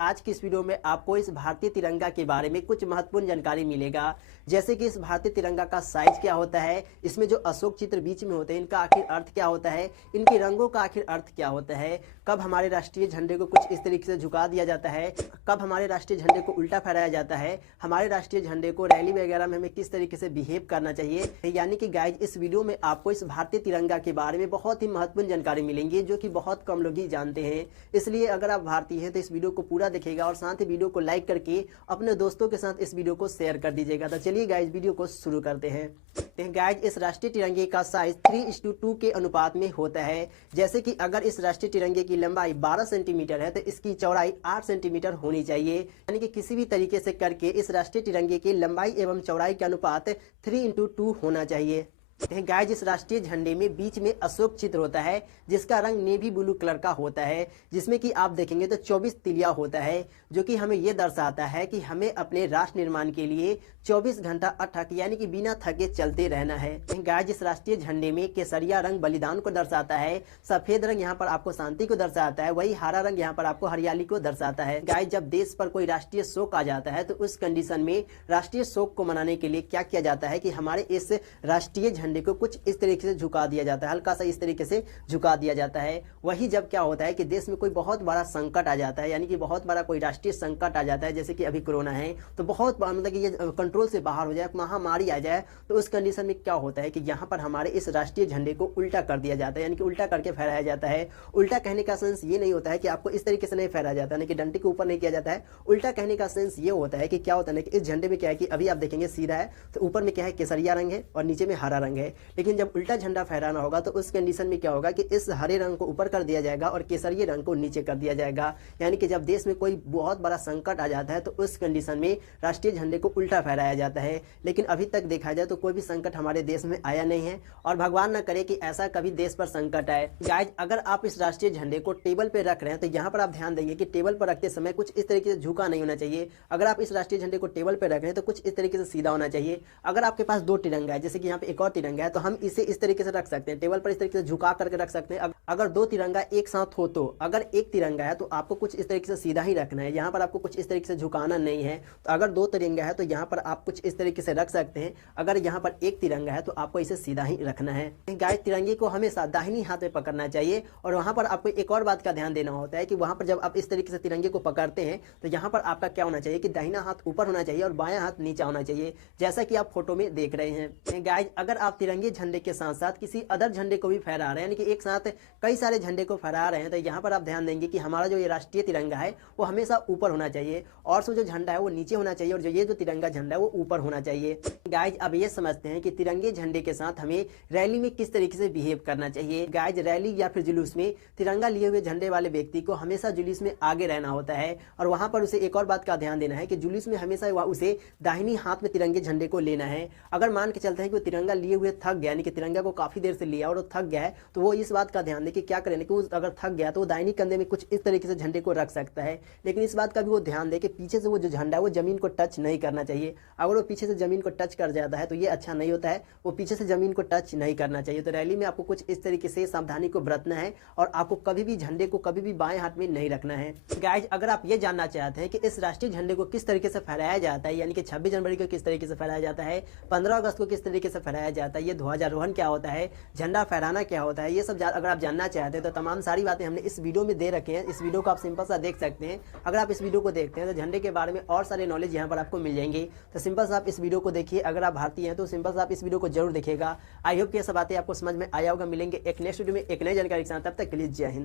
आज की इस वीडियो में आपको इस भारतीय तिरंगा के बारे में कुछ महत्वपूर्ण जानकारी मिलेगा। जैसे कि इस भारतीय तिरंगा का साइज क्या होता है, इसमें जो अशोक चित्र बीच में होते हैं इनका आखिर अर्थ क्या होता है, इनके रंगों का आखिर अर्थ क्या होता है, कब हमारे राष्ट्रीय झंडे को कुछ इस तरीके से झुका दिया जाता है, कब हमारे राष्ट्रीय झंडे को उल्टा फहराया जाता है, हमारे राष्ट्रीय झंडे को रैली वगैरह में हमें किस तरीके से बिहेव करना चाहिए। यानी कि गाइज इस वीडियो में आपको इस भारतीय तिरंगा के बारे में बहुत ही महत्वपूर्ण जानकारी मिलेंगी जो कि बहुत कम लोग ही जानते हैं। इसलिए अगर आप भारतीय हैं तो इस वीडियो को पूरा देखिएगा और साथ ही वीडियो को लाइक करके अपने दोस्तों के साथ इस वीडियो को शेयर कर दीजिएगा। तो चलिए गाइज वीडियो को शुरू करते हैं। गाइज इस राष्ट्रीय तिरंगे का साइज 3:2 के अनुपात में होता है। जैसे कि अगर इस राष्ट्रीय तिरंगे की लंबाई 12 सेंटीमीटर है तो इसकी चौड़ाई 8 सेंटीमीटर होनी चाहिए। यानी कि किसी भी तरीके से करके इस राष्ट्रीय तिरंगे की लंबाई एवं चौड़ाई का अनुपात 3:2 होना चाहिए। गाइज इस राष्ट्रीय झंडे में बीच में अशोक चित्र होता है जिसका रंग नेवी ब्लू कलर का होता है, जिसमें कि आप देखेंगे तो 24 तिलिया होता है जो कि हमें यह दर्शाता है कि हमें अपने राष्ट्र निर्माण के लिए 24 घंटा अथक यानी कि बिना थके चलते रहना है। गाइज इस राष्ट्रीय झंडे में केसरिया रंग बलिदान को दर्शाता है, सफेद रंग यहाँ पर आपको शांति को दर्शाता है, वही हरा रंग यहाँ पर आपको हरियाली को दर्शाता है। गाइज जब देश पर कोई राष्ट्रीय शोक आ जाता है तो उस कंडीशन में राष्ट्रीय शोक को मनाने के लिए क्या किया जाता है कि हमारे इस राष्ट्रीय झंडे को कुछ इस तरीके से झुका दिया जाता है, हल्का सा इस तरीके से झुका दिया जाता है। वही जब क्या होता है कि देश में कोई बहुत बड़ा संकट आ जाता है, यानी कि बहुत बड़ा कोई राष्ट्रीय संकट आ जाता है, जैसे कि अभी कोरोना है तो बहुत मतलब कि ये कंट्रोल से बाहर हो जाए, महामारी आ जाए, तो उस कंडीशन में क्या होता है कि यहाँ पर हमारे इस राष्ट्रीय झंडे को उल्टा कर दिया जाता है, यानी कि उल्टा करके फहराया जाता है। उल्टा कहने का सेंस ये नहीं होता है कि आपको इस तरीके से नहीं फहराया जाता है कि डंडे के ऊपर नहीं किया जाता है। उल्टा कहने का सेंस ये होता है कि क्या होता है कि इस झंडे में क्या है कि अभी आप देखेंगे सीधा है तो ऊपर में क्या है केसरिया रंग है और नीचे में हरा रंग है, लेकिन जब उल्टा झंडा फहराना होगा तो उस कंडीशन में क्या होगा कि इस हरे रंग को ऊपर कर दिया जाएगा और केसरिया रंग को नीचे कर दिया जाएगा। यानी कि जब देश में कोई बहुत बड़ा संकट आ जाता है तो उस कंडीशन में राष्ट्रीय झंडे को उल्टा फहराया जाता है। लेकिन अभी तक देखा जाए तो कोई भी संकट हमारे देश में आया नहीं है और भगवान न करे कि ऐसा कभी देश पर संकट आए। गाइज अगर आप इस राष्ट्रीय झंडे को टेबल पर रख रहे हैं तो यहाँ पर आप ध्यान देंगे कि टेबल पर रखते समय कुछ इस तरीके से झुका नहीं होना चाहिए। अगर आप इस राष्ट्रीय झंडे को टेबल पर रख रहे हैं तो कुछ इस तरीके से सीधा होना चाहिए। अगर आपके पास दो तिरंगा है, जैसे कि यहाँ पे एक और तिरंगा है, तो हम इसे इस तरीके से रख सकते हैं, टेबल पर इस तरीके से झुका करके रख सकते हैं। अगर दो तिरंगा एक साथ हो तो अगर एक तिरंगा है तो आपको कुछ इस तरीके से सीधा ही रखना है, यहाँ पर आपको कुछ इस तरीके से झुकाना नहीं है। तो अगर दो तिरंगा है तो यहाँ पर आप कुछ इस तरीके से रख सकते हैं, अगर यहाँ पर एक तिरंगा है तो आपको इसे सीधा ही रखना है। गाइस तिरंगे को हमेशा दाहिनी हाथ में पकड़ना चाहिए और वहाँ पर आपको एक और बात का ध्यान देना होता है कि वहाँ पर जब आप इस तरीके से तिरंगे को पकड़ते हैं तो यहाँ पर आपका क्या होना चाहिए कि दाहिना हाथ ऊपर होना चाहिए और बायां हाथ नीचा होना चाहिए, जैसा कि आप फोटो में देख रहे हैं। गाइस अगर आप तिरंगे झंडे के साथ साथ किसी अदर झंडे को भी फहरा रहे हैं, यानी कि एक साथ कई सारे झंडे को फहरा रहे हैं, तो यहाँ पर आप ध्यान देंगे कि हमारा जो ये राष्ट्रीय तिरंगा है वो हमेशा ऊपर होना चाहिए और जो झंडा है वो नीचे होना चाहिए और जो ये जो तिरंगा झंडा है वो ऊपर होना चाहिए। गाइज अब ये समझते हैं कि तिरंगे झंडे के साथ हमें रैली में किस तरीके से बिहेव करना चाहिए। गाइज रैली या फिर जुलूस में तिरंगा लिए हुए झंडे वाले व्यक्ति को हमेशा जुलूस में आगे रहना होता है और वहां पर उसे एक और बात का ध्यान देना है कि जुलूस में हमेशा उसे दाहिनी हाथ में तिरंगे झंडे को लेना है। अगर मान के चलते हैं कि वो तिरंगा लिए हुए थक गया, यानी कि तिरंगा को काफी देर से लिया और वो थक गया है, तो वो इस बात का ध्यान दे कि क्या करें कि वो अगर थक गया तो वो दाहिनी कंधे में कुछ इस तरीके से झंडे को रख सकता है। लेकिन इस बात का भी वो ध्यान दे कि पीछे से वो जो झंडा है वो जमीन को टच नहीं करना चाहिए। अगर वो पीछे से जमीन को टच कर जाता है तो ये अच्छा नहीं होता है, वो पीछे से जमीन को टच नहीं करना चाहिए। तो रैली में आपको कुछ इस तरीके से सावधानी को बरतना है और आपको कभी भी झंडे को कभी भी बाएं हाथ में नहीं रखना है। गाइज अगर आप ये जानना चाहते हैं कि इस राष्ट्रीय झंडे को किस तरीके से फहराया जाता है, यानी कि 26 जनवरी को किस तरीके से फहराया जाता है, 15 अगस्त को किस तरीके से फहराया जाता है, ये ध्वजारोहण क्या होता है, झंडा फहराना क्या होता है, ये सब अगर आप जानना चाहते हैं तो तमाम सारी बातें हमने इस वीडियो में दे रखे हैं। इस वीडियो को आप सिंपल सा देख सकते हैं। अगर आप इस वीडियो को देखते हैं तो झंडे के बारे में और सारे नॉलेज यहाँ पर आपको मिल जाएंगे। तो सिंपल सा आप इस वीडियो को देखिए। अगर आप भारतीय हैं तो सिंपल सा आप इस वीडियो को जरूर देखिएगा। आई होप कि ये सब बातें आपको समझ में आया होगा। मिलेंगे एक नेक्स्ट वीडियो में एक नई जानकारी के साथ, तब तक के लिए जय हिंद।